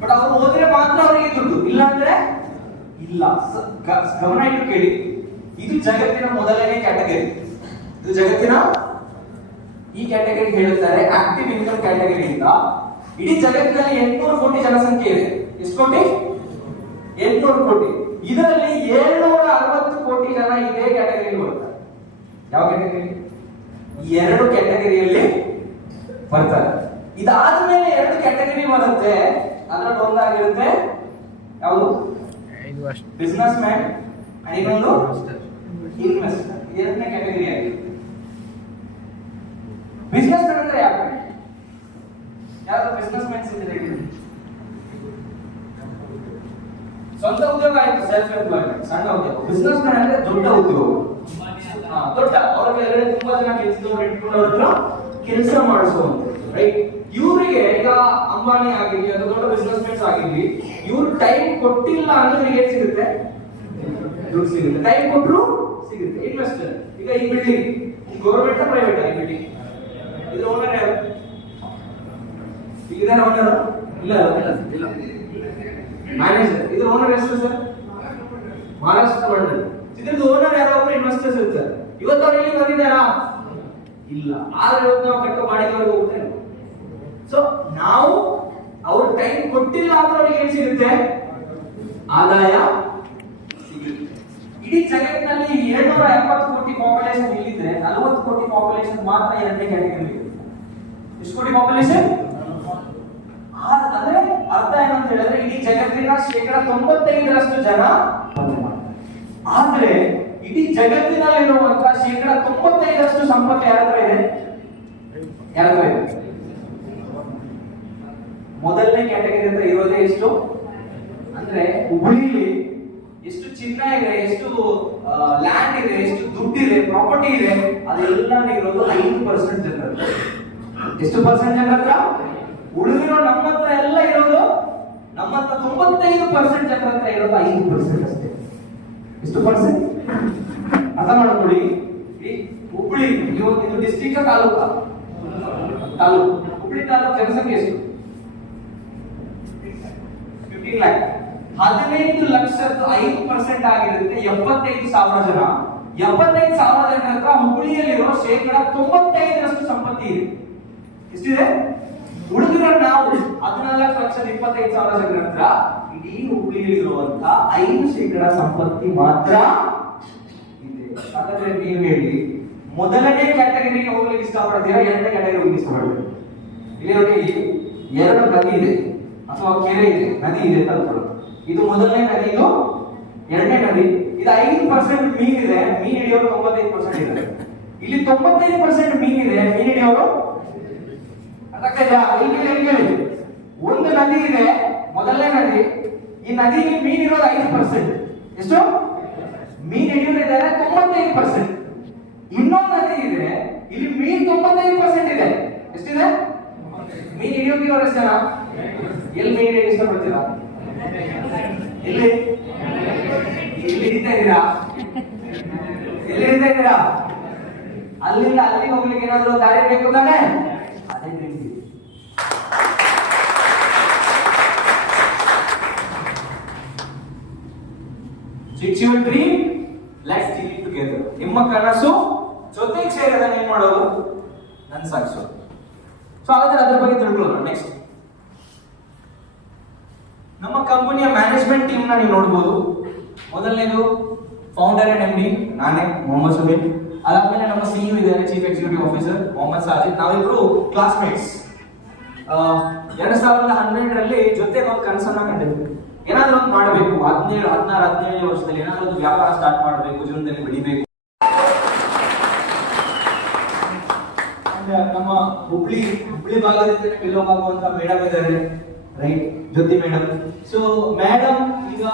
But ಅವ್ರು ಓದಿದ್ರೆ ಮಾತ್ರ ಅವರಿಗೆ ದುಡ್ಡು, ಇಲ್ಲ ಅಂದ್ರೆ ಇಲ್ಲ. ಗಮನ ಇಟ್ಟು ಕೇಳಿ, ಇದು ಜಗತ್ತಿನ ಮೊದಲನೇ ಕ್ಯಾಟಗರಿ. ಇದು ಜಗತ್ತಿನ ಈ ಕ್ಯಾಟಗರಿ ಹೇಳುತ್ತಾರೆ ಆಕ್ಟಿವ್ ಇನ್ಕಮ್ ಕ್ಯಾಟಗರಿಯಿಂದ. ಇಡೀ ಜಗತ್ತಿನಲ್ಲಿ 800 ಕೋಟಿ ಜನಸಂಖ್ಯೆ ಇದೆ. ಎಷ್ಟು ಕೋಟಿ? 800 ಕೋಟಿ. ಇದರಲ್ಲಿ 760 ಕೋಟಿ ಜನ ಇದೇ ಕ್ಯಾಟಗರಿಯಲ್ಲಿ ಬರ್ತಾರೆ. ಯಾವ ಕ್ಯಾಟಗರಿ? ಈ 2 ಕ್ಯಾಟಗರಿಯಲ್ಲಿ ಬರ್ತಾರೆ. ಇದಾದ ಮೇಲೆ 2 ಕ್ಯಾಟಗರಿ ಬರುತ್ತೆ. ಅದರಲ್ಲಿ ಒಂದಾಗಿರುತ್ತೆ ಯಾವುದು? ಬಿಸ್ನೆಸ್ ಮ್ಯಾನ್, ಇನ್ನೊಂದು ಇನ್ವೆಸ್ಟರ್. ಎರಡನೇ ಕ್ಯಾಟಗರಿ ಆಗಿದೆ. ಬಿಸ್ನೆಸ್ ಮ್ಯಾನ್ ಅಂದ್ರೆ ಯಾರು ಬಿಸ್ನೆಸ್ ಮ್ಯಾನ್ಸ್ ಇದ್ದಾರೆ? ಸ್ವಂತ ಉದ್ಯೋಗ ಆಯ್ತು, ಸೆಲ್ಫ್ ಎಂಪ್ಲಾಯ್ಮೆಂಟ್, ಸಣ್ಣ ಉದ್ಯೋಗ. ಬಿಸ್ನೆಸ್ ಮ್ಯಾನ್ ಅಂದ್ರೆ ದೊಡ್ಡ ಉದ್ಯೋಗ, ದೊಡ್ಡ ಅವ್ರ ಕೆಳಗಡೆ ತುಂಬಾ ಜನ ಕೆಲಸದವ್ರು ಇಟ್ಕೊಂಡು ಅವ್ರ ಹತ್ರ ಕೆಲಸ ಮಾಡಿಸುವಂತ, ರೈಟ್? ಇವರಿಗೆ ಈಗ ಅಂಬಾನಿ ಆಗಿರ್ಲಿ ಅಥವಾ ದೊಡ್ಡ ಬಿಸ್ನೆಸ್ ಮ್ಯಾನ್ಸ್ ಆಗಿರ್ಲಿ, ಇವ್ರು ಟೈಮ್ ಕೊಟ್ಟಿಲ್ಲ ಅಂದ್ರೆ ಇವ್ರಿಗೆ ಏನ್ ಸಿಗುತ್ತೆ? ದುಡ್ಡು ಸಿಗುತ್ತೆ. ಟೈಮ್ ಕೊಟ್ಟರು ಸಿಗುತ್ತೆ. ಇನ್ವೆಸ್ಟರ್, ಈಗ ಈ ಬಿಲ್ಡಿಂಗ್ ಗವರ್ಮೆಂಟ್ ಪ್ರೈವೇಟ್ ಈ ಬಿಲ್ಡಿಂಗ್, ಇದ್ರ ಓನರ್ ಯಾರು? ಈಗ ಇದರ ಓನರ್ ಇಲ್ಲ ಇಲ್ಲ ಮ್ಯಾನೇಜರ್. ಇದ್ರ ಓನರ್ ಹೆಸರು ಸರ್ ಮಹಾರಾಷ್ಟ್ರ ಮಂಡಳಿ. ಇದ್ರದ್ದು ಓನರ್ ಯಾರೋ ಒಬ್ರು ಇನ್ವೆಸ್ಟರ್ಸ್ ಇರ್ತಾರೆ. ಇವತ್ತು ಅವ್ರು ಎಲ್ಲಿ ಬಂದಿದ್ದಾರಾ? ಇಲ್ಲ. ಆದ್ರೆ ಇವತ್ತು ನಾವು ಕಟ್ಟೋ ಬಾಡಿಗೆವರೆಗೆ ಹೋಗ್ತೇವೆ. ಸೊ ನಾವು ಅವ್ರ ಟೈಮ್ ಕೊಟ್ಟಿಲ್ಲ ಅಂದ್ರೆ ಅವ್ರಿಗೆ ಏನ್ ಸಿಗುತ್ತೆ? ಆದಾಯ ಸಿಗುತ್ತೆ. ಇಡೀ ಜಗತ್ತಿನಲ್ಲಿ 270 ಕೋಟಿ ಪಾಪ್ಯುಲೇಷನ್ ಇಲ್ಲಿದ್ರೆ 40 ಕೋಟಿ ಪಾಪ್ಯುಲೇಷನ್ ಮಾತ್ರ ಎರಡನೇ ಕ್ಯಾಟಗರಿ ಇದೆ. ಎಷ್ಟು ಕೋಟಿ ಪಾಪ್ಯುಲೇಷನ್? ಅಂದ್ರೆ ಅರ್ಥ ಏನಂತ ಹೇಳಿದ್ರೆ ಇಡೀ ಜಗತ್ತಿನ 95% ಜನ. ಆದ್ರೆ ಇಡೀ ಜಗತ್ತಿನಲ್ಲಿರುವಂತ 95% ಸಂಪತ್ತು ಯಾರ ಹತ್ರ ಇದೆ? ಯಾರ ಹತ್ರ ಇದೆ? ಮೊದಲನೇ ಕ್ಯಾಟಗರಿ ಅಂತ ಇರೋದೇ ಎಷ್ಟು ಅಂದ್ರೆ ಹುಬ್ಳಿಲಿ ಎಷ್ಟು ಚಿನ್ನ ಇದೆ, ಎಷ್ಟು ಲ್ಯಾಂಡ್ ಇದೆ, ಎಷ್ಟು ದುಡ್ಡಿದೆ, ಪ್ರಾಪರ್ಟಿ ಇದೆ, ಅದೆಲ್ಲ ಇರೋದು 5% ಜನರ. ಎಷ್ಟು ಪರ್ಸೆಂಟ್ ಜನರ ಹತ್ರ? ಉಳಿದಿರೋ ನಮ್ಮ ಹತ್ರ ಎಲ್ಲ ಇರೋದು, ನಮ್ಮ ಹತ್ರ 95% ಜನರ ಹತ್ರ ಇರೋದು 5% ಅಷ್ಟೇ. ಎಷ್ಟು ಪರ್ಸೆಂಟ್? ಅರ್ಥ ಮಾಡ್ಕೊಳ್ಳಿ. ಹುಬ್ಳಿ ಇದು ಡಿಸ್ಟ್ರಿಕ್ಟ್ ತಾಲೂಕು? ಹುಬ್ಳಿ ತಾಲೂಕು ಜನಸಂಖ್ಯೆ ಎಷ್ಟು? 15 ಲ್ಯಾಕ್. 15 ಲಕ್ಷದ 5% ಆಗಿರುತ್ತೆ 75,000 ಜನ. 75,000 ಜನರ ಹತ್ರ ಹುಬ್ಬಳ್ಳಿಯಲ್ಲಿರೋ 95% ಸಂಪತ್ತಿ ಇದೆ. ಎಷ್ಟಿದೆ? ಉಳಿದಿರೋ ನಾವು 14,25,000 ಜನರ ಹತ್ರ ಇಡೀ ಹುಬ್ಬಳ್ಳಿಯಲ್ಲಿರುವಂತ 5% ಸಂಪತ್ತಿ ಮಾತ್ರ ಇದೆ. ಹಾಗಾದ್ರೆ ನೀವು ಹೇಳಿ, ಮೊದಲನೇ ಕ್ಯಾಟಗರಿಗೆ ಹೋಗ್ಲಿಕ್ಕೆ ಇಷ್ಟಪಡ್ತೀರಾ, ಎರಡನೇ ಕ್ಯಾಟಗರಿ ಹೋಗ್ಲಿಕ್ಕೆ ಇಷ್ಟಪಡ್ತೀರಾ? ಇಲ್ಲಿ ನೋಡಿ, 2 ನದಿ ಇದೆ ಅಥವಾ ಕೆರೆ ಇದೆ, ನದಿ ಇದೆ ಅಂತ ಅನ್ಕೊಳ್ಳಿ. ಇದು ಮೊದಲನೇ ನದಿ, ಇದು ಎರಡನೇ ನದಿ. ಇದು 5% ಮೀನಿದೆ, ಮೀನು ಹಿಡಿಯೋರು 95% ಇದೆ. ಇಲ್ಲಿ 95% ಮೀನಿದೆ, ಮೀನು ಹಿಡಿಯೋರು ಒಂದು ನದಿ ಇದೆ, ಮೊದಲನೇ ನದಿ. ಈ ನದಿಗೆ ಮೀನಿರೋದು 5%. ಎಷ್ಟು? ಮೀನು ಹಿಡಿಯೋರಿದ್ದಾರೆ 95%. ಇನ್ನೊಂದು ನದಿ ಇದೆ, ಇಲ್ಲಿ ಮೀನು 95% ಇದೆ. ಎಷ್ಟಿದೆ? ಮೀನು ಹಿಡಿಯೋಕಿರೋರು ಎಷ್ಟು ಜನ? ಎಲ್ಲಿ ಮೀನು ಹಿಡಿಯೋಕೆ ಇಷ್ಟಪಡ್ತೀರಾ? ಎಲ್ಲಿ ಹಿಡಿತಾ ಇದ್ದೀರಾ? ಎಲ್ಲಿ ಹಿಡಿತಾ ಇದ್ದೀರಾ? ಅಲ್ಲಿಂದ ಅಲ್ಲಿಗೆ ಹೋಗ್ಲಿಕ್ಕೆ ಏನಾದ್ರು ದಾರಿ ಬೇಕು ತಾನೆ? ಅದೇ dream. It's your dream, let's deal it together. ನಿಮ್ಮ ಕನಸು ಜೊತೆಗೆ ಸೇರಿ ಅದನ್ನ ಏನ್ ಮಾಡೋದು? ನನ್ಸಾಗಿಸೋದು. ಸೊ ಹಾಗಾದ್ರೆ ಅದ್ರ ಬಗ್ಗೆ ತಿಳ್ಕೊಳ್ಳೋಣ. ನೆಕ್ಸ್ಟ್, ನಮ್ಮ ಕಂಪನಿಯ ಮ್ಯಾನೇಜ್ಮೆಂಟ್ ಟೀಮ್ ನ ನೀವು ನೋಡಬಹುದು. ಮೊದಲನೇದು ಫೌಂಡರ್ ಅಂಡ್ MD ನಾನೇ, ಮೊಹಮ್ಮದ್ ಸುಬೇಲ್. ಅದಾದ್ಮೇಲೆ ನಮ್ಮ CEO ಇದ್ದಾರೆ, chief executive officer Mohammed Sajid. ನಾವಿಬ್ರು ಕ್ಲಾಸ್ಮೇಟ್ಸ್. 2012ರಲ್ಲಿ ಜೊತೆಗೆ ಒಂದು ಕನಸನ್ನ ಕಂಡಿದ್ವಿ. ಏನಾದ್ರೂ ಒಂದು ಮಾಡಬೇಕು, 17 ವರ್ಷದಲ್ಲಿ ಏನಾದ್ರೂ ಒಂದು ವ್ಯಾಪಾರ ಸ್ಟಾರ್ಟ್ ಮಾಡಬೇಕು, ಜೀವನದಲ್ಲಿ ಬೆಳಿಬೇಕು. ನಮ್ಮ ಹುಬ್ಳಿ ಭಾಗದಿಂದ ಬಿಲಾಂಗ್ ಆಗುವಂತ ಮೇಡಮ್ ಇದ್ದಾರೆ, ರೈಟ್? ಜ್ಯೋತಿ ಮೇಡಮ್. ಸೊ ಮೇಡಮ್ ಈಗ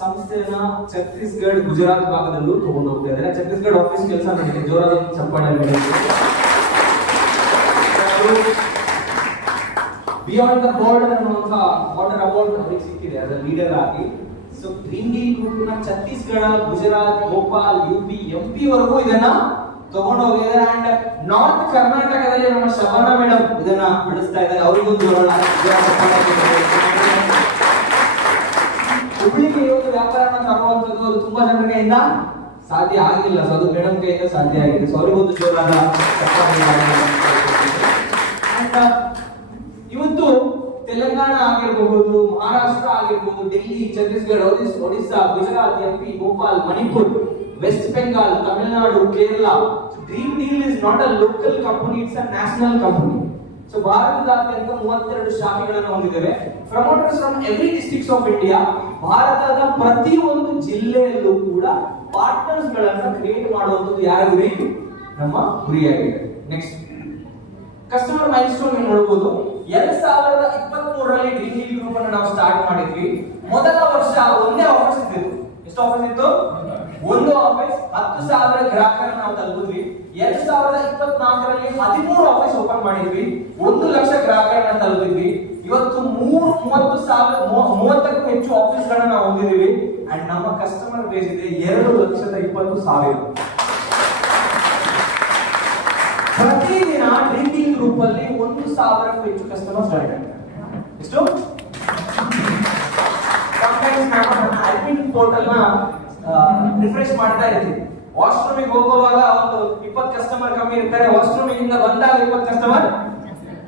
ಸಂಸ್ಥೆಯನ್ನ ಛತ್ತೀಸ್ಗಢ, ಗುಜರಾತ್ ಭಾಗದಲ್ಲೂ ತಗೊಂಡು ಹೋಗ್ತಾ ಇದ್ದಾರೆ. ಛತ್ತೀಸ್ಗಢ ಆಫೀಸ್ ಕೆಲಸ ನಡೆದಿದೆ. ಜೋರಾದ ಚಪ್ಪಾಳೆ ಬಿಯಾಂಡ್ ದ ಬಾರ್ಡರ್ ಅನ್ನುವಂತ ಬಾರ್ಡರ್ ಅವಾರ್ಡ್ ಅವರಿಗೆ ಸಿಕ್ಕಿದೆ ಆಸ್ ಅ ಲೀಡರ್ ಆಗಿ. ಸೊ ಗ್ರೀನ್ ಡೀಲ್ ಗ್ರೂಪ್ನ ಛತ್ತೀಸ್ಗಢ, ಗುಜರಾತ್, ಭೋಪಾಲ್, UP, MP ವರೆಗೂ ಇದನ್ನ ತಗೊಂಡು ಹೋಗಿದ್ದಾರೆ. ಅಂಡ್ ನಾರ್ತ್ ಕರ್ನಾಟಕದಲ್ಲಿ ನಮ್ಮ ಶಬಾನಾ ಮೇಡಮ್ ಇದನ್ನ ಬಿಡಿಸ್ತಾ ಇದ್ದಾರೆ. ಅವರಿಗೊಂದು ಆಫರ್ಗಳನ್ನ ತರುವಂತದ್ದು ಅದು ತುಂಬಾ ಜನರ ಕೈಯಿಂದ ಸಾಧ್ಯ ಆಗಿಲ್ಲ. ಸೊ ಅದು ಮೇಡಮ್ ಕೈಯಿಂದ ಸಾಧ್ಯ ಆಗಿದೆ. ಸೊ ಅವರಿಗೊಂದು ಜೋರಾದ ಇವತ್ತು ತೆಲಂಗಾಣ ಆಗಿರಬಹುದು, ಮಹಾರಾಷ್ಟ್ರ ಆಗಿರಬಹುದು, Delhi, Chhattisgarh, Odisha, Gujarat, MP, Bhopal, Manipur, West Bengal, Tamil Nadu, Kerala. Dream deal is not a local company, it's a national company. So ಭಾರತದಾದ್ಯಂತ 32 ಶಾಖೆಗಳನ್ನು ಹೊಂದಿದ್ದೇವೆ. Promoters from every districts of India. ಭಾರತದ ಪ್ರತಿಯೊಂದು ಜಿಲ್ಲೆಯಲ್ಲೂ ಕೂಡ ಪಾರ್ಟ್ನರ್ಸ್ ಗಳನ್ನ ಕ್ರಿಯೇಟ್ ಮಾಡುವಂತದ್ದು ಯಾರ ಗುರಿ? ನಮ್ಮ ಗುರಿಯಾಗಿದೆ. ನೆಕ್ಸ್ಟ್ ಕಸ್ಟಮರ್ ಮೈಲ್ಸ್ಟೋನ್ ನೀವು ನೋಡಬಹುದು. 2023ರಲ್ಲಿ ಡ್ರೀಮ್ ಡೀಲ್ ಗ್ರೂಪ್ ಅನ್ನು ನಾವು ಸ್ಟಾರ್ಟ್ ಮಾಡಿದ್ವಿ. ಮೊದಲ ವರ್ಷ ಒಂದೇ ಆಫೀಸ್ ಇತ್ತು. ಎಷ್ಟು ಆಫೀಸ್ ಇತ್ತು? ಒಂದು ಆಫೀಸ್, 10,000 ಗ್ರಾಹಕರನ್ನು ನಾವು ತಲುಪಿದ್ವಿ. 2024ರಲ್ಲಿ 13 ಆಫೀಸ್ ಓಪನ್ ಮಾಡಿದ್ವಿ, 1 ಲಕ್ಷ ಗ್ರಾಹಕರನ್ನ ತಲುಪಿದ್ವಿ. ಇವತ್ತು 30ಕ್ಕೂ ಹೆಚ್ಚು ಆಫೀಸ್ ಗಳನ್ನ ನಾವು ಹೊಂದಿದ್ದೀವಿ. ಅಂಡ್ ನಮ್ಮ ಕಸ್ಟಮರ್ ಬೇಸ್ ಇದೆ 2,20,000. ಪ್ರತಿದಿನ ಡ್ರೀಮ್ ಡೀಲ್ ಗ್ರೂಪ್ ಅಲ್ಲಿ 1,000ಕ್ಕೂ ಹೆಚ್ಚು ಕಸ್ಟಮರ್ಸ್ ಜಾಯಿನ್ ಆಗ್ತಾರೆ. ಎಷ್ಟು? ಅಡ್ಮಿನ್ ಪೋರ್ಟಲ್ ನ ರಿಫ್ರೆಶ್ ಮಾಡ್ತಾ ಇರ್ತೀವಿ. ವಾಶ್ರೂಮಿಗೆ ಹೋಗುವಾಗ ಒಂದು 20 ಕಸ್ಟಮರ್ ಕಮ್ಮಿ ಇರ್ತಾರೆ, ವಾಶ್ರೂಮಿಂದ ಬಂದಾಗ 20 ಕಸ್ಟಮರ್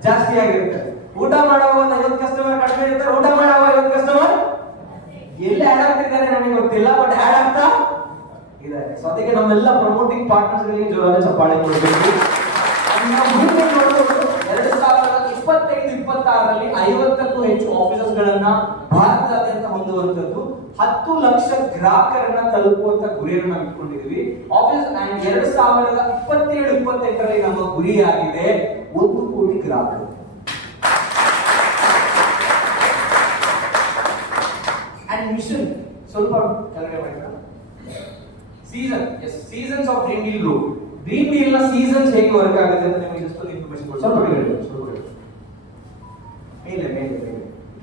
ಜಾಸ್ತಿ ಆಗಿರ್ತಾರೆ. ಊಟ ಮಾಡುವಾಗ 50 ಕಸ್ಟಮರ್ ಕಡಿಮೆ ಇರ್ತಾರೆ, ಊಟ ಮಾಡುವಾಗ 50 ಕಸ್ಟಮರ್ ಎಲ್ಲಿ ಆಡ್ ಆಗ್ತಿದ್ದಾರೆ ನನಗೆ ಗೊತ್ತಿಲ್ಲ, ಬಟ್ ಆಡ್ ಆಗ್ತಾ ಇದ್ದಾರೆ. ಸೊ ಅದಕ್ಕೆ ನಮ್ಮೆಲ್ಲ ಪ್ರಮೋಟಿಂಗ್ ಪಾರ್ಟ್ನರ್ಸ್ ಗಳಿಗೆ ಜೋರಾದ ಚಪ್ಪಾಳೆ ಕೊಡಬೇಕು. 2025-26ರಲ್ಲಿ 50ಕ್ಕೂ ಹೆಚ್ಚು ಆಫೀಸರ್ಸ್ ಗಳನ್ನ ಭಾರತದಾದ್ಯಂತ ಹೊಂದುವಂತದ್ದು, 10 ಲಕ್ಷ ಗ್ರಾಹಕರನ್ನ ತಲುಪುವಂತ ಗುರಿಯನ್ನು ನಾವು ಇಟ್ಕೊಂಡಿದ್ದೀವಿ. ಆಫೀಸ್ ಅಂಡ್ 2027-28ರಲ್ಲಿ ನಮ್ಮ ಗುರಿಯಾಗಿದೆ 1 ಕೋಟಿ ಗ್ರಾಹಕರು. ಅಂಡ್ ಮಿಷನ್ ಸ್ವಲ್ಪ ಕೆಳಗಡೆ ಮಾಡಿದ್ರ seasons of dream deal group. Dream deal ನ ಸೀಸನ್ಸ್ ಹೇಗೆ ವರ್ಕ್ ಆಗುತ್ತೆ ಅಂತ ನಿಮಗೆ ಜಸ್ಟ್ ಒಂದು ಇನ್ಫಾರ್ಮೇಶನ್ ಕೊಡ್ತೀನಿ. ಸ್ವಲ್ಪ ಮೇಲೆ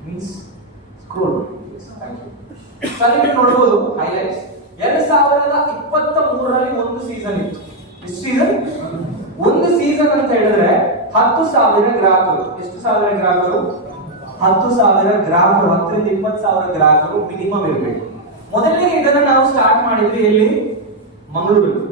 ಮೀನ್ಸ್ ಸ್ಕ್ರೋಲ್. Thank you. ಸರಿ ನೋಡಬಹುದು ಹೈಲೈಟ್ಸ್. 2023ರಲ್ಲಿ ಒಂದು ಸೀಸನ್ ಇತ್ತು. ಎಷ್ಟು ಸೀಸನ್? ಒಂದು ಸೀಸನ್ ಅಂತ ಹೇಳಿದ್ರೆ 10,000 ಗ್ರಾಹಕರು. ಎಷ್ಟು ಸಾವಿರ ಗ್ರಾಹಕರು? 10,000 ಗ್ರಾಹಕರು. 10ರಿಂದ 20,000 ಗ್ರಾಹಕರು ಮಿನಿಮಮ್ ಇರಬೇಕು. ಮೊದಲಿಗೆ ಇದನ್ನ ನಾವು ಸ್ಟಾರ್ಟ್ ಮಾಡಿದ್ವಿ ಎಲ್ಲಿ? ಮಂಗಳೂರಲ್ಲಿ.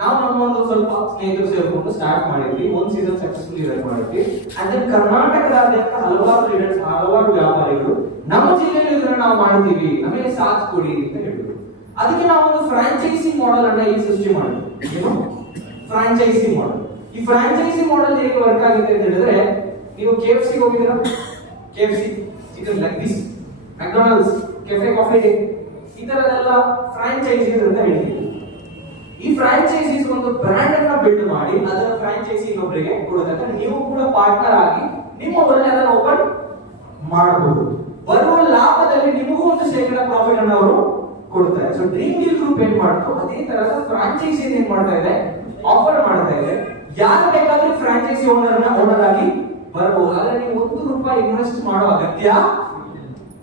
ನಾವು ನಮ್ಮ ಒಂದು ಸ್ವಲ್ಪ ಸ್ನೇಹಿತರು ಸೇರ್ಕೊಂಡು ಸ್ಟಾರ್ಟ್ ಮಾಡಿದ್ವಿ. ಒಂದು ಸೀಸನ್ ಸಕ್ಸಸ್ಫುಲಿ ರನ್ ಮಾಡಿದ್ವಿ. ಅಂದ್ರೆ ಕರ್ನಾಟಕದಾದ್ಯಂತ ಹಲವಾರು ಲೀಡರ್ಸ್, ಹಲವಾರು ವ್ಯಾಪಾರಿಗಳು ನಮ್ಮ ಜಿಲ್ಲೆಯಲ್ಲಿ ಇದನ್ನ ನಾವು ಮಾಡ್ತೀವಿ, ನಮಗೆ ಸಾಥ್ ಕೊಡಿ ಅಂತ ಹೇಳಿದ್ರು. ಅದಕ್ಕೆ ನಾವು ಒಂದು ಫ್ರಾಂಚೈಸಿ ಮಾಡೆಲ್ ಅನ್ನ ಇಲ್ಲಿ ಸೃಷ್ಟಿ ಮಾಡಿದ್ವಿ. ಏನು? Franchise model. ಈ ಫ್ರಾಂಚೈಸಿ ಮಾಡೆಲ್ ಹೇಗೆ ವರ್ಕ್ ಆಗುತ್ತೆ ಅಂತ ಹೇಳಿದ್ರೆ, ನೀವು KFC ಹೋಗಿದ್ದೀರಾ? KFC, chicken leg piece, McDonald's, cafe coffee day, ಈ ತರದೆಲ್ಲ ಫ್ರಾಂಚೈಸೀಸ್ ಅಂತ ಹೇಳ್ತೀವಿ. ಈ ಫ್ರಾಂಚೈಸೀಸ್ ಒಂದು ಬ್ರ್ಯಾಂಡ್ ಅನ್ನ ಬಿಲ್ಡ್ ಮಾಡಿ ಅದರ ಫ್ರಾಂಚೈಸಿ ಇನ್ನೊಬ್ಬರಿಗೆ ಕೊಡೋದಕ್ಕೆ ನೀವು ಕೂಡ ಪಾರ್ಟ್ನರ್ ಆಗಿ ನಿಮ್ಮ ಊರಲ್ಲಿ ಅದನ್ನು ಓಪನ್ ಮಾಡಬಹುದು. ಬರುವ ಲಾಭದಲ್ಲಿ ನಿಮಗೂ ಒಂದು ಶೇಕಡ ಪ್ರಾಫಿಟ್ ಅನ್ನು ಅವರು ಕೊಡ್ತಾರೆ. ಸೊ ಡ್ರೀಮ್ ಡೀಲ್ ಗ್ರೂಪ್ ಏನ್ ಮಾಡ್ತು, ಅದೇ ತರದ ಫ್ರಾಂಚೈಸಿ ಏನ್ ಮಾಡ್ತಾ ಇದೆ, ಆಫರ್ ಮಾಡ್ತಾ ಇದೆ. ಯಾರು ಬೇಕಾದ್ರೂ ಫ್ರಾಂಚೈಸಿ ಓನರ್ ಆಗಿ ಬರಬಹುದು. ಆದ್ರೆ ನೀವು ₹1 ಇನ್ವೆಸ್ಟ್ ಮಾಡೋ ಅಗತ್ಯ.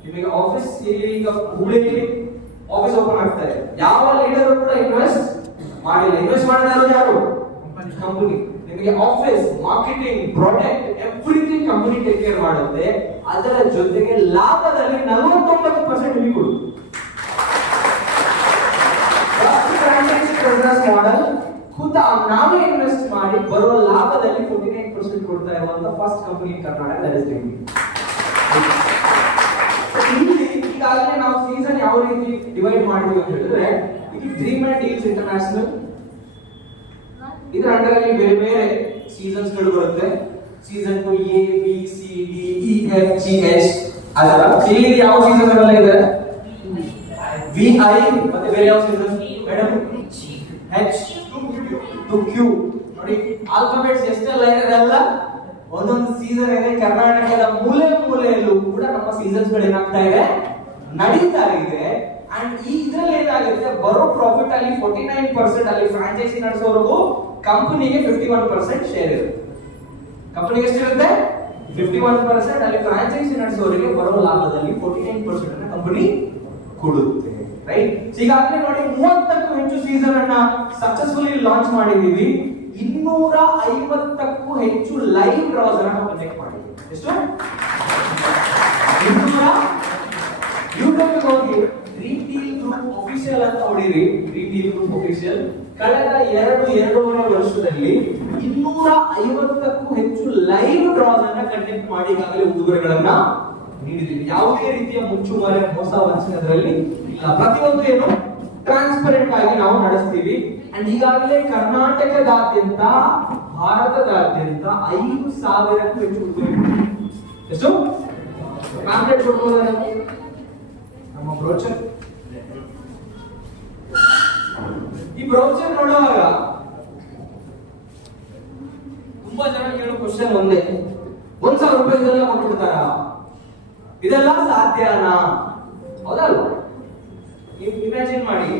ನಿಮಗೆ ಆಫೀಸ್ ಈಗ ಹುಬ್ಳಿಯಲ್ಲಿ ಆಫೀಸ್ ಓಪನ್ ಆಗ್ತಾ ಇದೆ, ಯಾವ ಲೀಡರ್ ಕೂಡ ಇನ್ವೆಸ್ಟ್ ಮಾಡಿಲ್ಲ. ಇನ್ವೆಸ್ಟ್ ಮಾಡಿದ್ರು ಯಾರು? ಕಂಪನಿ. ನಿಮಗೆ office, marketing, product, everything company take care ಮಾಡುತ್ತೆ. ಅದರ ಜೊತೆಗೆ ಲಾಭದಲ್ಲಿ 49% ನಿಮಗೆ ಕೊಡುತ್ತೆ. ಬಿಸಿನೆಸ್ ಮಾಡೆಲ್ ಖುದ್ದ ನಾವೇ ಇನ್ವೆಸ್ಟ್ ಮಾಡಿ ಬರೋ ಲಾಭದಲ್ಲಿ 49% ಕೊಡ್ತಾ ಇರುವಂತ first company in Karnataka. That is dream. ಈಗಾಗಲೇ ನಾವು ಸೀಸನ್ ಯಾವ ರೀತಿ ಡಿವೈಡ್ ಮಾಡಿದ್ವಿ ಅಂತ ಹೇಳಿದ್ರೆ, ಇದು ಡ್ರೀಮ್ ಅಂಡ್ ಡೀಲ್ಸ್ ಇಂಟರ್ನ್ಯಾಷನಲ್. ಇದರ ಅಂಡರ್ ಅಲ್ಲಿ ಬೇರೆ ಬೇರೆ ಸೀಸನ್ಸ್ ಗಳು ಬರುತ್ತೆ. Season 2 A B C D E F G H. ಅದರ ಇಲ್ಲಿ ಯಾವ ಸೀಸನ್ ಎಲ್ಲ ಇದೆ? V I ಮತ್ತೆ ಬೇರೆ ಯಾವ season madam? H to Q. ನೋಡಿ ಆಲ್ಫಾಬೆಟ್ಸ್ ಎಷ್ಟೆಲ್ಲ ಇದೆ ಅಲ್ಲ, ಒಂದೊಂದು ಸೀಸನ್ ಇದೆ. ಕರ್ನಾಟಕದ ಮೂಲೆ ಮೂಲೆಯಲ್ಲೂ ಕೂಡ ನಮ್ಮ ಸೀಸನ್ಸ್ ಗಳು ಏನಾಗ್ತಾ ಇದೆ, ನಡೀತಾ ಇದೆ. ಅಂಡ್ ಈ ಇದರಲ್ಲಿ ಏನಾಗುತ್ತೆ, ಬರೋ ಪ್ರಾಫಿಟ್ ಅಲ್ಲಿ 49% ಅಲ್ಲಿ ಫ್ರಾಂಚೈಸಿ ನಡೆಸೋರ್ಗೂ ಕಂಪನಿಗೆ 51% ಶೇರ್ ಇರುತ್ತೆ. ಕಂಪನಿಗೆ ಎಷ್ಟಿರುತ್ತೆ? 51%. ಅಲ್ಲಿ ಫ್ರಾಂಚೈಸಿ ನಡೆಸೋರಿಗೆ ಬರೋ ಲಾಭದಲ್ಲಿ 49% ಅನ್ನ ಕಂಪನಿ ಕೊಡುತ್ತೆ. ರೈಟ್. ಈಗಾಗಲೇ ನೋಡಿ 30ಕ್ಕೂ ಹೆಚ್ಚು ಸೀಸನ್ ಅನ್ನ ಸಕ್ಸಸ್ಫುಲಿ ಲಾಂಚ್ ಮಾಡಿದೀವಿ. 250ಕ್ಕೂ ಹೆಚ್ಚು ಲೈವ್ ಡ್ರಾಸ್ ಅನ್ನ ಕಂಡಕ್ಟ್ ಮಾಡಿದೀವಿ. ಎಷ್ಟು? 200 ಯೂಟ್ಯೂಬ್ ಹೋಗಿ ಡ್ರೀಮ್ ಡೀಲ್ ಅಫಿಷಿಯಲ್ ಅಂತ ಹೊಡಿರಿ, ಅಫಿಷಿಯಲ್. ಕಳೆದ 2.5 ವರ್ಷದಲ್ಲಿ 250ಕ್ಕೂ ಹೆಚ್ಚು ಲೈವ್ ಡ್ರಾಸ್ ಅನ್ನ ಕಂಡಕ್ಟ್ ಮಾಡಿ ಈಗಾಗಲೇ ಉಡುಗೊರೆಗಳನ್ನ ನೀಡಿದ್ದೀವಿ. ಯಾವುದೇ ರೀತಿಯ ಮುಚ್ಚುಮರೆ, ಮೋಸ, ವಂಚನೆ ಅದರಲ್ಲಿ ಇಲ್ಲ. ಪ್ರತಿಯೊಂದು ಏನು ಟ್ರಾನ್ಸ್ಪರೆಂಟ್ ಆಗಿ ನಾವು ನಡೆಸ್ತೀವಿ. ಅಂಡ್ ಈಗಾಗಲೇ ಕರ್ನಾಟಕದಾದ್ಯಂತ, ಭಾರತದಾದ್ಯಂತ 5,000ಕ್ಕೂ ಹೆಚ್ಚು ಉಡುಗೊರೆ. ಎಷ್ಟು ಪ್ಯಾಂಪ್ಲೆಟ್ ಕೊಡ್ಬೋದಾ? ನಮ್ಮ ಬ್ರೋಚರ್, ಈ ಬ್ರೌಚರ್ ನೋಡುವಾಗ ತುಂಬಾ ಜನ ಕೇಳೋ ಕ್ವಶನ್ ಒಂದೇ, 1,000 ರೂಪಾಯಿ ಇದೆಲ್ಲ ಕೊಟ್ಬಿಡ್ತಾರ? ಇದೆಲ್ಲ ಸಾಧ್ಯನಾ? ಹೌದಲ್ವಾ? ಇಮ್ಯಾಜಿನ್ ಮಾಡಿ,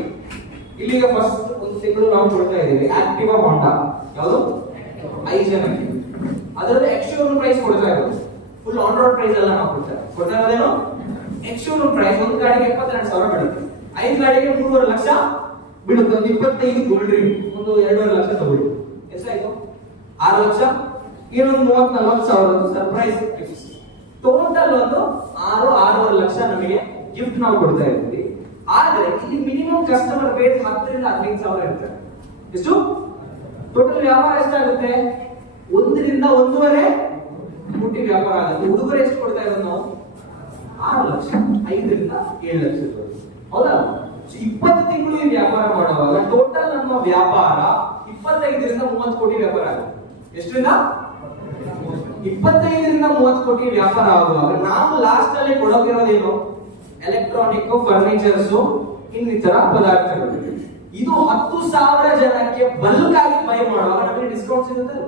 ಇಲ್ಲಿಗೆ ಫಸ್ಟ್ ಒಂದು ತಿಂಗಳು ನಾವು ಕೊಡ್ತಾ ಇದ್ದೀವಿ ಆಕ್ಟಿವಾ ಹೋಂಡಾ, ಯಾವುದು 5 ಜನಕ್ಕೆ. ಅದರಲ್ಲಿ ಎಕ್ಸ್ಶೋರೂಮ್ ಪ್ರೈಸ್ ಕೊಡ್ತಾ ಇರೋದು, ಫುಲ್ ಆನ್ ರೋಡ್ ಪ್ರೈಸ್ ಎಲ್ಲ ನಾವು ಕೊಡ್ತಾ ಇರೋದೇನು ಎಕ್ಸ್ಶೋರೂಮ್ ಪ್ರೈಸ್. ಒಂದು ಗಾಡಿಗೆ 22,000 ಬೀಳುತ್ತೆ, 5 ಗಾಡಿಗೆ 3.5 ಲಕ್ಷ ಬೀಳುತ್ತೆ. ಒಂದು 25 ಗೋಲ್ಡ್ ಡ್ರೀಮ್ ಒಂದು 2.5 ಲಕ್ಷ ತಗೊಳ್ಳಿ, ಎಷ್ಟಾಯ್ತು? 6 ಲಕ್ಷ. ಇನ್ನೊಂದು 30-40 ಸಾವಿರ ಸರ್ಪ್ರೈಸ್ ಗಿಫ್ಟ್. ಟೋಟಲ್ ಒಂದು 6-6.5 ಲಕ್ಷ ನಮಗೆ ಗಿಫ್ಟ್ ನಾವು ಕೊಡ್ತಾ ಇದ್ದೀವಿ. ಆದ್ರೆ ಇಲ್ಲಿ ಮಿನಿಮಮ್ ಕಸ್ಟಮರ್ ಬೇಸ್ 10,000 ರಿಂದ 15,000 ಇರ್ತಾರೆ. ಎಷ್ಟು ಟೋಟಲ್ ವ್ಯಾಪಾರ ಎಷ್ಟಾಗುತ್ತೆ? 1 ರಿಂದ 1.5 ಕೋಟಿ ವ್ಯಾಪಾರ ಆಗುತ್ತೆ. ಉಡುಗೊರೆ ಎಷ್ಟು ಕೊಡ್ತಾ ಇರೋದು ನಾವು? 6 ಲಕ್ಷ, 5 ರಿಂದ 7 ಲಕ್ಷ. ಹೌದಾ? 20 ತಿಂಗಳು ಈ ವ್ಯಾಪಾರ ಮಾಡುವಾಗ ಟೋಟಲ್ ನಮ್ಮ ವ್ಯಾಪಾರ 25 ರಿಂದ 30 ಕೋಟಿ ವ್ಯಾಪಾರ ಆಗುತ್ತೆ. ಎಷ್ಟರಿಂದ? 25 ರಿಂದ 30 ಕೋಟಿ ವ್ಯಾಪಾರ ಆಗುವಾಗ ನಾವು ಲಾಸ್ಟ್ ಅಲ್ಲಿ ಕೊಡೋಕಿರೋದೇನು? ಎಲೆಕ್ಟ್ರಾನಿಕ್, ಫರ್ನಿಚರ್ಸ್, ಇನ್ನಿತರ ಪದಾರ್ಥಗಳು. ಇದು 10,000 ಜನಕ್ಕೆ ಬಲ್ಕ್ ಆಗಿ ಬೈ ಮಾಡುವಾಗ ನಮಗೆ ಡಿಸ್ಕೌಂಟ್ ಸಿಗುತ್ತೆ.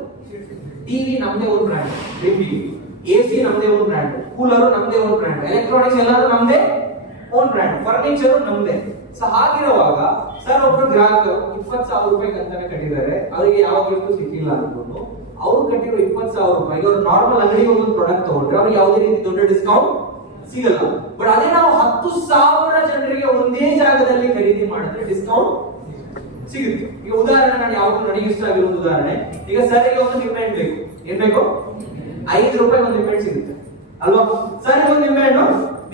ಟಿವಿ ನಮ್ದೇ ಒಂದು ಬ್ರ್ಯಾಂಡ್, ಎಸಿ ನಮ್ದೇ ಒಂದು ಬ್ರ್ಯಾಂಡ್, ಕೂಲರ್ ನಮ್ದೇ ಒಂದು ಬ್ರ್ಯಾಂಡ್, ಎಲೆಕ್ಟ್ರಾನಿಕ್ಸ್ ಎಲ್ಲರೂ ನಮ್ದೇ ಓನ್ ಬ್ರ್ಯಾಂಡ್, ಫರ್ನಿಚರ್ ನಮ್ದೇ. ಸೊ ಹಾಗಿರುವಾಗ ಸರ್ ಒಬ್ರು ಗ್ರಾಹಕರು 20,000 ರೂಪಾಯಿ ಅಂತಾನೆ ಕಟ್ಟಿದ್ದಾರೆ, ಅವರಿಗೆ ಯಾವ ಗಿಫ್ಟ್ ಸಿಕ್ಕಿಲ್ಲ ಅನ್ಕೊಂಡು ಅವ್ರು ಕಟ್ಟಿರೋ 20,000 ರೂಪಾಯಿಗೆ ಅವ್ರು ನಾರ್ಮಲ್ ಅಂಗಡಿಗೆ ಒಂದು ಪ್ರಾಡಕ್ಟ್ ತಗೊಂಡ್ರೆ ಅವ್ರಿಗೆ ಯಾವುದೇ ರೀತಿ ದೊಡ್ಡ ಡಿಸ್ಕೌಂಟ್ ಸಿಗಲ್ಲ. ಬಟ್ ಅದೇ ನಾವು 10,000 ಜನರಿಗೆ ಒಂದೇ ಜಾಗದಲ್ಲಿ ಖರೀದಿ ಮಾಡಿದ್ರೆ ಡಿಸ್ಕೌಂಟ್ ಸಿಗುತ್ತೆ. ಈಗ ಉದಾಹರಣೆ, ನಾನು ಯಾವುದು ನನಗೆ ಇಷ್ಟ ಆಗಿರೋ ಒಂದು ಉದಾಹರಣೆ, ಈಗ ಸರಿಗೆ ಒಂದು ನಿಂಬೆ ಹಣ್ಣು ಬೇಕು, ಏನ್ ಬೇಕು? 5 ರೂಪಾಯಿ ಒಂದು ನಿಂಬೆ ಹಣ್ಣು ಸಿಗುತ್ತೆ ಅಲ್ವಾ? ಸರಿಗೆ ಒಂದು ನಿಂಬೆ ಹಣ್ಣು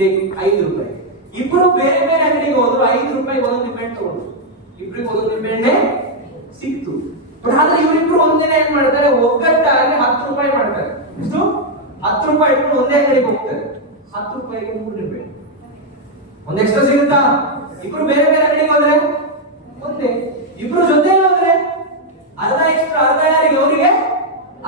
ಬೇಕು 5 ರೂಪಾಯಿ. ಇಬ್ರು ಬೇರೆ ಬೇರೆ ಅಂಗಡಿಗೆ ಹೋದ್ರು, 5 ರೂಪಾಯಿ ಒಂದು ನಿಂಬೆ ಹಣ್ಣು ತಗೊಂಡು ಇಬ್ರಿಗೆ ಒಂದು ನಿಂಬೆ ಹಣ್ಣೆ ಸಿಕ್ತು. ಬಟ್ ಆದ್ರೆ ಇವರಿಬ್ರು ಒಂದಿನ ಏನ್ ಮಾಡ್ತಾರೆ? ಒಗ್ಗಟ್ಟಾಗಿ 10 ರೂಪಾಯಿ ಮಾಡ್ತಾರೆ. ಎಷ್ಟು? 10 ರೂಪಾಯಿ ಇಟ್ಕೊಂಡು ಒಂದೇ ಅಂಗಡಿಗೆ ಹೋಗ್ತಾರೆ. 10 ರೂಪಾಯಿಗೆ 3 ನಿಂಬೆ ಒಂದು ಎಕ್ಸ್ಟ್ರಾ ಸಿಗುತ್ತಾ? ಇಬ್ರು ಬೇರೆ ಬೇರೆ ಅಂಗಡಿಗೆ ಹೋದ್ರೆ ಒಂದೇ, ಇಬ್ರು ಜೊತೆ ಹೋದ್ರೆ ಅರ್ಧ ಎಕ್ಸ್ಟ್ರಾ, ಅರ್ಧ ಯಾರಿಗೆ? ಅವರಿಗೆ,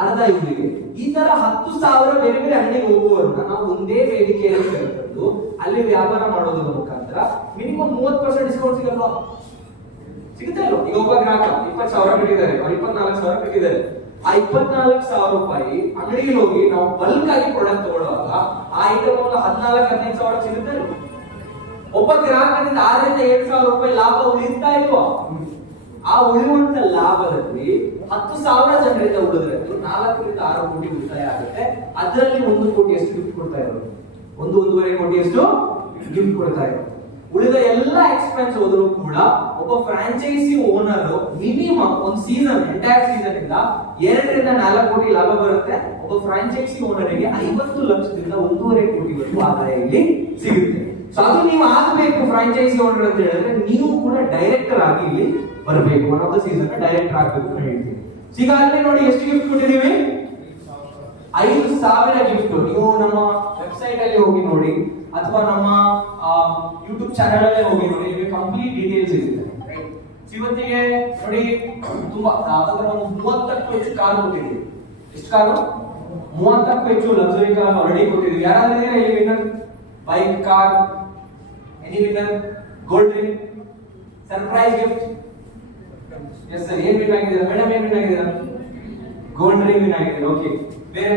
ಅರ್ಧ ಇವರಿಗೆ. ಈ ತರ 10,000 ಬೇರೆ ಬೇರೆ ಅಂಗಡಿಗೆ ಹೋಗುವವರನ್ನ ನಾವು ಒಂದೇ ವೇದಿಕೆಯಲ್ಲಿ ಕರೆದು ಅಲ್ಲಿ ವ್ಯಾಪಾರ ಮಾಡೋದ್ರ ಮುಖಾಂತರ ಮಿನಿಮಮ್ 30% ಡಿಸ್ಕೌಂಟ್ ಸಿಗಲ್ವಾ? ಸಿಗುತ್ತೆ ಅಲ್ವಾ? ಈಗ ಒಬ್ಬ ಗ್ರಾಹಕ 20,000 ಕಟ್ಟಿದ್ದಾರೆ, 24,000 ಕಟ್ಟಿದ್ದಾರೆ. ಆ 24,000 ರೂಪಾಯಿ ಅಂಗಡಿಗೆ ಹೋಗಿ ನಾವು ಬಲ್ಕ್ ಆಗಿ ಪ್ರಾಡಕ್ಟ್ ತಗೊಳ್ಳುವಾಗ ಆ ಐಟಮ್ 14,000-15,000 ಸಿಗುತ್ತೆ. ಒಬ್ಬ ಗ್ರಾಹಕನಿಂದ 6,000-7,000 ರೂಪಾಯಿ ಲಾಭ ಉಳಿತಾ ಇಲ್ವಾ? ಆ ಉಳಿಯುವಂತ ಲಾಭದಲ್ಲಿ 10,000 ಜನರಿಂದ ಉಳಿದ್ರೆ 4 ರಿಂದ 6 ಕೋಟಿ ಉಳಿತಾಯ ಆಗುತ್ತೆ. ಅದರಲ್ಲಿ 1 ಕೋಟಿ ಎಷ್ಟು ಗಿಫ್ಟ್ ಕೊಡ್ತಾ ಇರೋದು? 1-1.5 ಕೋಟಿ ಎಷ್ಟು ಗಿಫ್ಟ್ ಕೊಡ್ತಾ ಇರೋದು. ಉಳಿದ ಎಲ್ಲ ಎಕ್ಸ್ಪೆನ್ಸ್ ಹೋದ್ರು ಕೂಡ ಒಬ್ಬ ಫ್ರಾಂಚೈಸಿ ಓನರ್ ಮಿನಿಮಮ್ ಒಂದು ಸೀಸನ್, ಎಂಟೈರ್ ಸೀಸನ್ ಇಂದ 2 ರಿಂದ 4 ಕೋಟಿ ಲಾಭ ಬರುತ್ತೆ. ಒಬ್ಬ ಫ್ರಾಂಚೈಸಿ ಓನರ್ಗೆ 50 ಲಕ್ಷದಿಂದ 1.5 ಕೋಟಿವರೆಗೂ ಆದಾಯ ಇಲ್ಲಿ ಸಿಗುತ್ತೆ. ಸೊ ಅದು ನೀವು ಆಗಬೇಕು ಫ್ರಾಂಚೈಸಿ ಓನರ್ ಅಂತ ಹೇಳಿದ್ರೆ ನೀವು ಕೂಡ ಡೈರೆಕ್ಟರ್ ಆಗಿ ಇಲ್ಲಿ ಬರಬೇಕು. One of the season director ಆಗಬೇಕು ಅಂತ ಹೇಳ್ತೀನಿ. ಈಗಾಗಲೇ ನೋಡಿ ಎಷ್ಟು ಗಿಫ್ಟ್ ಕೊಟ್ಟಿದ್ದೀವಿ? 5,000 ಗಿಫ್ಟ್. ನೀವು ನಮ್ಮ ವೆಬ್ಸೈಟ್ ಅಲ್ಲಿ ಹೋಗಿ ನೋಡಿ ಅಥವಾ ನಮ್ಮ ಯೂಟ್ಯೂಬ್ ಚಾನೆಲ್ ಅಲ್ಲಿ ಹೋಗಿ ನೋಡಿ, ನಿಮಗೆ ಕಂಪ್ಲೀಟ್ ಡೀಟೇಲ್ಸ್ ಸಿಗುತ್ತೆ. ಇವತ್ತಿಗೆ ನೋಡಿ ತುಂಬಾ ಒಂದು 30ಕ್ಕೂ ಹೆಚ್ಚು ಕಾರ್ ಕೊಟ್ಟಿದ್ದೀವಿ. ಎಷ್ಟು ಕಾರು? 30ಕ್ಕೂ ಹೆಚ್ಚು ಲಕ್ಸುರಿ ಕಾರ್ ಆಲ್ರೆಡಿ ಕೊಟ್ಟಿದ್ದೀವಿ. ಯಾರಾದ್ರೂ ಇದ್ದೀರಾ ಇಲ್ಲಿ winner? Bike, car, any winner? Gold dream, surprise gift? Yes sir. ಏನ್ ವಿನ್ ಆಗಿದ್ದೀರಾ ಮೇಡಮ್? ಏನ್ ವಿನ್ ಆಗಿದ್ದೀರಾ? ಗೋಲ್ಡ್ ಡ್ರೀಮ್ ವಿನ್ ಆಗಿದ್ದೀರಾ. ಓಕೆ. ಬೇರೆ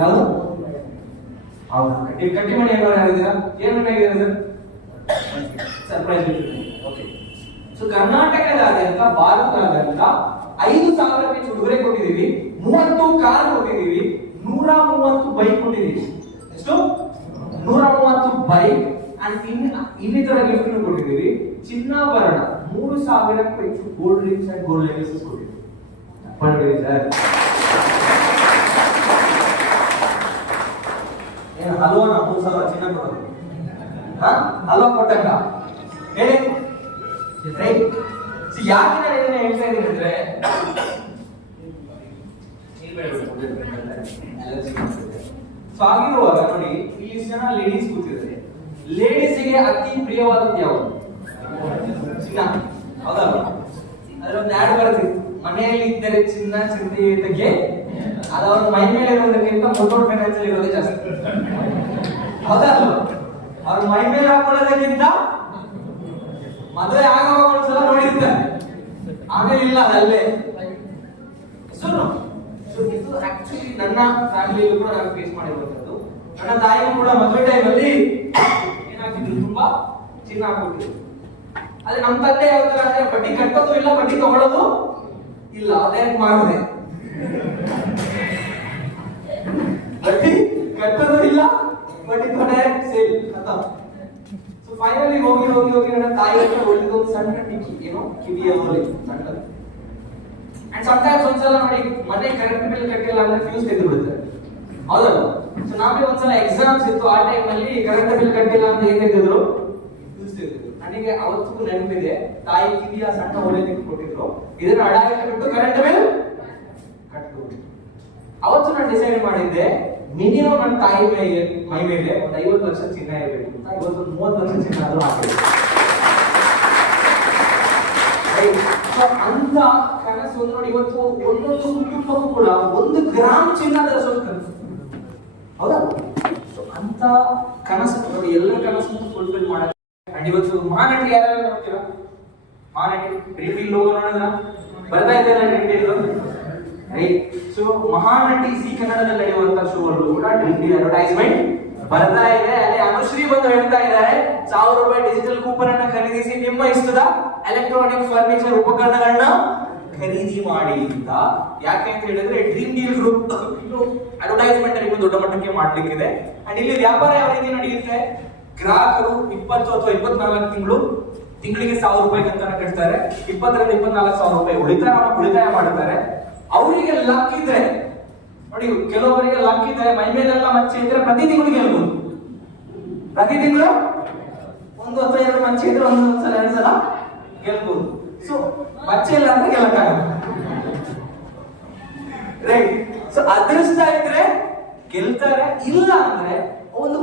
ಯಾವುದು? ಹೌದು, ಕಟ್ಟಿ ಮಣಿ ಏನಾದ್ರು ಆಗಿದ್ದೀರಾ? ಏನ್ ವಿನ್ ಆಗಿದ್ದೀರಾ sir? Surprise gift. Okay. So ಕರ್ನಾಟಕದಾದ್ಯಂತ, ಭಾರತದಾದ್ಯಂತ 5,000 ಹೆಚ್ಚು ಉಡುಗೊರೆ ಕೊಟ್ಟಿದ್ದೀವಿ, 30 ಕಾರ್ ಕೊಟ್ಟಿದ್ದೀವಿ, 130 ಬೈಕ್ ಕೊಟ್ಟಿದ್ದೀವಿ. ಎಷ್ಟು? 130 ಬೈಕ್ ಅಂಡ್ ಇನ್ನಿತರ ಗಿಫ್ಟ್ ಕೊಟ್ಟಿದ್ದೀವಿ. ಚಿನ್ನಾಭರಣ 3,000ಕ್ಕೂ ಹೆಚ್ಚು gold rings and gold necklaces ಕೊಟ್ಟಿದ್ದೀವಿ. ಪಂಡಿರಿ ಸರ್, ಏನು ಹಲ್ವಾನ 3,000 ಚಿನ್ನ ಕೊಡೋದು? ಅಲ್ವಾ ಕೊಟ್ಟಂಗ ಹೇಳಿ ರೈಟ್. ಯಾಕೆ ನಾನು ಇದನ್ನ ಹೇಳ್ತಾ ಇದ್ದೀನಿ ಅಂದ್ರೆ ಸೊ ಆಗಿರುವಾಗ ನೋಡಿ ಇಲ್ಲಿ ಜನ ಲೇಡೀಸ್ ಕೂತಿದ್ದಾರೆ. ಲೇಡೀಸ್ಗೆ ಅತಿ ಪ್ರಿಯವಾದದ್ದು ಯಾವುದು? ಚಿನ್ನ, ಹೌದಲ್ಲ? ಅದ್ರೊಂದು ಆಡ್ ಬರ್ತಿತ್ತು, ಮನೆಯಲ್ಲಿ ಇದ್ದರೆ ಚಿನ್ನ ಚಿಂತೆಗೆ ಅದು ಅವ್ರ ಮೈ ಮೇಲೆ ಇರೋದಕ್ಕಿಂತ ಮುತ್ತೂಟ್ ಫೈನಾನ್ಸ್ ಅಲ್ಲಿ ಇರೋದೇ ಜಾಸ್ತಿ, ಹೌದಲ್ಲ? ಅವ್ರ ಮೈ ಮೇಲೆ ಹಾಕೊಳ್ಳೋದಕ್ಕಿಂತ ಮದುವೆ ಆಗುವಾಗ ಒಂದ್ಸಲ ನೋಡಿರ್ತಾರೆ, ಆಮೇಲೆ ಇಲ್ಲ ಅದಲ್ಲೇ. ಸೊ ಇದು ಆಕ್ಚುಲಿ ನನ್ನ ಫ್ಯಾಮಿಲಿಯಲ್ಲೂ ಕೂಡ ನಾನು ಫೇಸ್ ಮಾಡಿರುವಂತದ್ದು. ನನ್ನ ತಾಯಿಗೂ ಕೂಡ ಮದುವೆ ಟೈಮಲ್ಲಿ ಏನಾಗ್ತಿದ್ರು, ತುಂಬಾ ಚಿನ್ನ ಹಾಕ್ಬಿಟ್ಟಿದ್ರು. ಆದ್ರೆ ನಮ್ಮ ತಂದೆ ಯಾವ ತರ ಅಂದ್ರೆ ಬಡ್ಡಿ ಕಟ್ಟೋದು ಇಲ್ಲ, ಬಡ್ಡಿ ತಗೊಳ್ಳೋದು ಇಲ್ಲ, ಅದೇ ಮಾಡಿದೆ. ಬಡ್ಡಿ ಕಟ್ಟೋದು ಇಲ್ಲ, ಬಡ್ಡಿ ಡೈರೆಕ್ಟ್ ಸೇಲ್ ಅಂತ. ಸೊ ಫೈನಲಿ ಹೋಗಿ ಹೋಗಿ ಹೋಗಿ ನನ್ನ ತಾಯಿ ಹತ್ರ ಒಳ್ಳೆದು ಒಂದು ಸಣ್ಣ ಟಿಕ್ಕಿ, ಏನೋ ಕಿವಿಯ ಒಲೆ ಸಣ್ಣದು. ಅಂಡ್ ಸಮಟೈಮ್ಸ್ ಒಂದ್ಸಲ ನೋಡಿ ಮನೆ ಕರೆಂಟ್ ಬಿಲ್ ಕಟ್ಟಿಲ್ಲ ಅಂದ್ರೆ ಫ್ಯೂಸ್ ತೆಗೆದು ಬಿಡುತ್ತೆ, ಹೌದಲ್ಲ? ಸೊ ನಾವೇ ಒಂದ್ಸಲ ಎಕ್ಸಾಮ್ಸ್ ಇತ್ತು, ಆ ಟೈಮ್ ಅಲ್ಲಿ ಕರೆಂಟ್ ಬಿಲ್ ಕಟ್ಟಿಲ್ಲ ಅಂತ ಏನ್ ತೆಗೆದಿದ್ರು, ಫ್ಯೂಸ್ ತೆಗೆದಿದ್ರು. ನನಗೆ ಅವತ್ತಿಗೂ ನೆನಪಿದೆ, ತಾಯಿ ಕಿವಿಯ ಸಣ್ಣ ಒಲೆ ತೆಗೆದು ಕೊಟ್ಟಿದ್ರು, ಇದನ್ನ ಅಡ ಬಿಟ್ಟು ಕರೆಂಟ್ ಬಿಲ್ ಕಟ್ಟು. ಅವತ್ತು ನಾನು ಡಿಸೈಡ್ ಮಾಡಿದ್ದೆ, ಮಿನಿಮಮ್ ನನ್ನ ತಾಯಿ ಮೈ ಮೇಲೆ ಒಂದು 50 ಲಕ್ಷ ಚಿನ್ನ ಇರಬೇಕು ಅಂತ. ಇವತ್ತು 30 ಲಕ್ಷ ಚಿನ್ನ ಆದ್ರೂ ಹಾಕಿದೆ. ಅಂತ ಕನಸು ನೋಡಿ, ಇವತ್ತು ಒಂದೊಂದು ಕುಟುಂಬಕ್ಕೂ ಕೂಡ 1 ಗ್ರಾಮ್ ಚಿನ್ನ ಧರಿಸೋದು ಕನಸು, ಹೌದಾ? ಅಂತ ಕನಸು ನೋಡಿ, ಎಲ್ಲ ಕನಸನ್ನು ಫುಲ್ಫಿಲ್ ಮಾಡಕ್ಕೆ. ಅಂಡ್ ಇವತ್ತು ಮಹಾನಟಿ ಯಾರು ನೋಡ್ತೀರಾ? ಮಹಾನಟಿ ಡ್ರೀಮ್ ಬಿಲ್ ಲೋಗೋ ನೋಡಿದ್ರ ಬರ್ತಾ ಇದೆ dream bill right. So Mahanati G ಕನ್ನಡದಲ್ಲಿ ನಡೆಯುವಂತ ಶೋ ಅಲ್ಲೂ ಕೂಡ ಡ್ರೀಮ್ ಬಿಲ್ ಅಡ್ವರ್ಟೈಸ್ಮೆಂಟ್ ಬರ್ತಾ ಇದೆ. ಅಲ್ಲಿ ಅನುಶ್ರೀ ಬಂದು ಹೇಳ್ತಾ ಇದ್ದಾರೆ, 1000 ರೂಪಾಯಿ ಡಿಜಿಟಲ್ ಕೂಪನ್ ಅನ್ನ ಖರೀದಿಸಿ ನಿಮ್ಮ ಇಷ್ಟದ ಎಲೆಕ್ಟ್ರಾನಿಕ್ ಫರ್ನಿಚರ್ ಉಪಕರಣಗಳನ್ನ ಖರೀದಿ ಮಾಡಿ ಅಂತ. ಯಾಕೆ ಅಂತ ಹೇಳಿದ್ರೆ ಡ್ರೀಮ್ ಡೀಲ್ ಗ್ರೂಪ್ ಇನ್ನು ಅಡ್ವರ್ಟೈಸ್ಮೆಂಟ್ ಅಲ್ಲಿ ದೊಡ್ಡ ಮಟ್ಟಕ್ಕೆ ಮಾಡ್ಲಿಕ್ಕಿದೆ. ಅಂಡ್ ಇಲ್ಲಿ ವ್ಯಾಪಾರ ಯಾವ ರೀತಿ ನಡೆಯುತ್ತೆ, ಗ್ರಾಹಕರು 20 ಅಥವಾ 24 ತಿಂಗಳಿಗೆ 1000 ರೂಪಾಯಿ ಕಂತನ್ನ ಕಟ್ತಾರೆ, 20 ರಿಂದ 24 ಸಾವಿರ ರೂಪಾಯಿ ಉಳಿತಾಯ ಮಾಡ್ತಾರೆ. ಅವರಿಗೆ ಲಕ್ ಇದ್ರೆ ನೋಡಿ, ಕೆಲವೊಬ್ಬರಿಗೆ ಲಕ್ ಇದ್ರೆ ಮೈ ಮೇಲೆಲ್ಲ ಮಚ್ಚೆ ಇದ್ರೆ ಪ್ರತಿ ತಿಂಗಳು ಗೆಲ್ಬಹುದು. ಪ್ರತಿ ತಿಂಗಳು 1 ಅಥವಾ 2 ಮಚ್ಚೆ ಇದ್ರೆ ಒಂದ್ಸಲ 2 ಸಲ ಗೆಲ್ಬಹುದು. ಸೊ ಮಚ್ಚೆ ಇಲ್ಲ ಅಂದ್ರೆ ಗೆಲ್ಲಕ್ಕಾಗಲ್ಲ, ರೈಟ್? ಸೊ ಅದೃಷ್ಟ ಇದ್ರೆ ಗೆಲ್ತಾರೆ, ಇಲ್ಲ ಅಂದ್ರೆ ಒಂದು